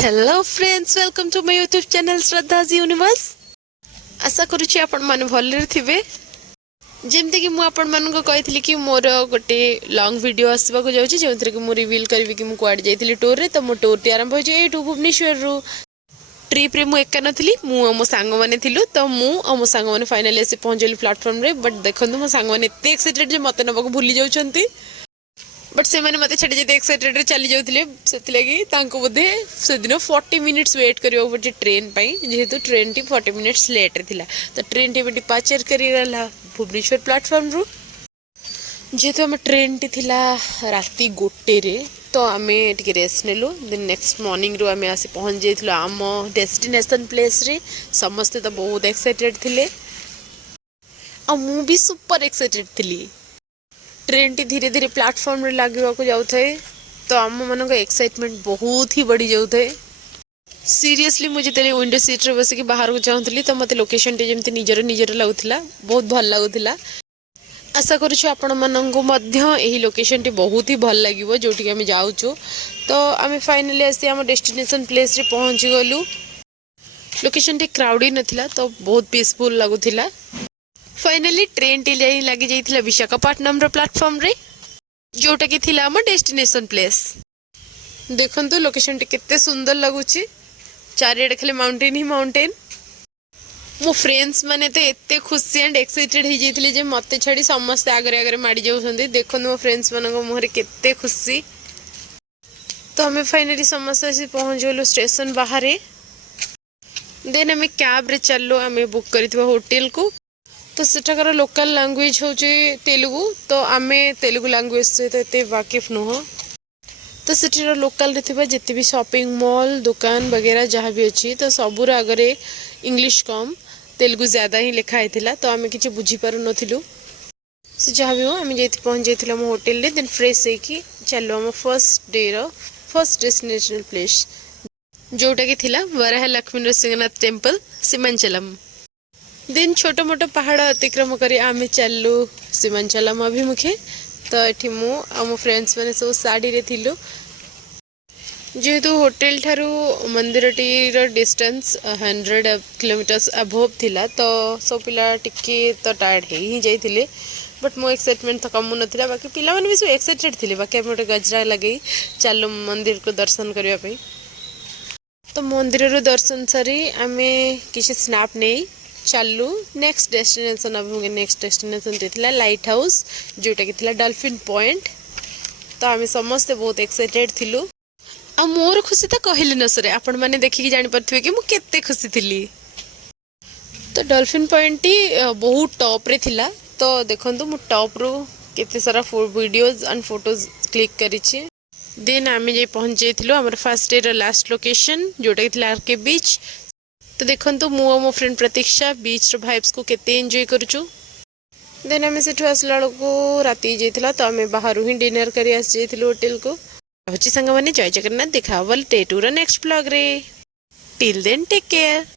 Hello friends, welcome to my YouTube channel Shraddha's universe. आशा करुच्ची आपण माने भलरे थिबे। जेमते कि मु आपण मानको कहितली कि मोर गोटे लॉन्ग वीडियो आसबा को जाउची जेउतरे कि मु रिवील करबी कि मु क्वाड जाइतली टूर रे। तो मो टूर टी आरंभ होई जे एटू भुवनेश्वर रु। ट्रिप रे मु एका नथली, मु आ मो सांग माने थिलु। तो मु आ मो सांग माने फाइनली से पहुंचली प्लेटफॉर्म रे। बट देखंतु मो सांग माने एते एक्साइटेड जे मते नबा को भूली जाउछंती। बट से मैंने मत छाड़ी जेते एक्साइटेड रे चली जाउथिले सेति लागि तांको बोधे से दिन 40 मिनिट्स वेट करियो पड़े ट्रेन पई, जेहेतु ट्रेन टी 40 मिनिट्स लेट रे थिला। तो ट्रेन टी डिपार्चर करी रहला भुवनेश्वर प्लेटफॉर्म रु। जेहेतु हम ट्रेन टी थिला राती 1 रे, तो आमे टिके रेस्ट नेलु। देन नेक्स्ट मॉर्निंग रु आमे आसी पहुंच जाइथिलो आम डेस्टिनेशन प्लेस रे। समस्त तो बहुत एक्साइटेड थिले आ मु भी सुपर एक्साइटेड थिली। ट्रेन टी धीरे धीरे प्लेटफॉर्म रे लागवा को जाउ थे, तो आम मन का एक्साइटमेंट बहुत ही बढ़ी जाउ थे। सीरियसली मुझे तेरे विंडो सीट रे बस के बाहर को चाहूली, तो मते लोकेशन टी जेमती निजर निजर लागुथिला, बहुत भल लागुथिला। आशा करूछु आपण मानंको मध्य एही लोकेशन टी बहुत ही भल लागिवो जोटी के हम जाउछु। तो आमे फाइनली आसी हम डेस्टिनेशन प्लेस रे पहुंच गलु। लोकेशन टी क्राउडी नथिला, तो बहुत पीसफुल लागुथिला। फाइनली ट्रेन टी लगी जाइथिला विशाखापट्टनम रो प्लेटफॉर्म रे, जोटा कि थिला हम डेस्टिनेशन प्लेस। देखंतु लोकेशन टी केते सुंदर लागुची, चारियाडे खाली माउंटेन ही माउंटेन। मो फ्रेंड्स माने तो एते खुशी एंड एक्साइटेड हो जाइथिले जे मते छाड़ी समस्त आगरे आगरे माडी जाउछंदी। देखंतु मो फ्रेंड्स मानको मुहरे केते खुशी। तो हमें फाइनली समस्त आसी पहुंच गलु स्टेशन बाहरे। देन हमें कैब रे चललो, हमें बुक करितबा होटल को। तो सेठाकर लोकल लैंग्वेज हूँ तेलुगु, तो आमे तेलुगु लैंग्वेज सहित एते वाकिफ नुह। तो सेठर लोकल रे जिते भी शॉपिंग मॉल दुकान वगैरह जहाँ भी अच्छी, तो सबूर आगे इंग्लिश कम तेलुगु ज्यादा ही लिखाई थिला। तो आमे किछि बुझी पारु नथिलु। से जहाँ भी हो आमे जेति पहुंच जाइथिला हम होटल रे। देन फ्रेश होइकी चलो हम first day row first destination place, जोटा कि थिला वराह लक्ष्मी नरसिंहनाथ टेम्पल सीमांचलम। दिन छोटो मोटो पहाड़ अतिक्रम करी आमे चलू सीमांचलम अभिमुखे। तो ये मु आम फ्रेंड्स मैंने सब साड़ी रे थिलु। जेहेतु होटल ठारू मंदिर टी डिस्टेंस 100 किलोमीटर्स अभव थिला, तो सब पिला टिके तो टायर्ड ही जाइथिले। बट मो एक्साइटमेंट तो कम नथिला, बाकी पिला माने भी सब एक्साइटेड थिले। बाकी हम गोटे गजरा लगे चलो मंदिर को दर्शन करबा पई। तो मंदिर रो दर्शन सारी आमे किछि स्नैप नहीं चलू नेक्स्ट डेस्टिनेशन। अब नेक्स्ट डेस्टिनेशन थिला लाइट हाउस, जोटा कि थिला डॉल्फिन पॉइंट। तो आमे समस्त बहुत एक्साइटेड थिलु। आ मोर खुशी तो कहले न सरे, आपण माने देखि जानि परथिबे कि मु केते खुशी थिली। तो डॉल्फिन पॉइंट टी बहुत टॉप रे थिला। तो देखंतु मु टॉप रो केते सारा वीडियोस एंड फोटोज क्लिक करिछि। देन आमे जे पहुंच जाइथिलु हमर फर्स्ट डे रो लास्ट लोकेशन, जोटा कि थिला आरके बीच। तो देखो मु मो फ्रेंड प्रतीक्षा बीच भाइब्स को केते एंजॉय करूछु। देन आमे सेठु आसला को राती जाइथिला, तो आमे बाहर ही डिनर करी आस जाइथिलु होटल को। होची संग माने जय जगन्नाथ, देखा बल टेटू रो नेक्स्ट ब्लॉग रे। Till then take care.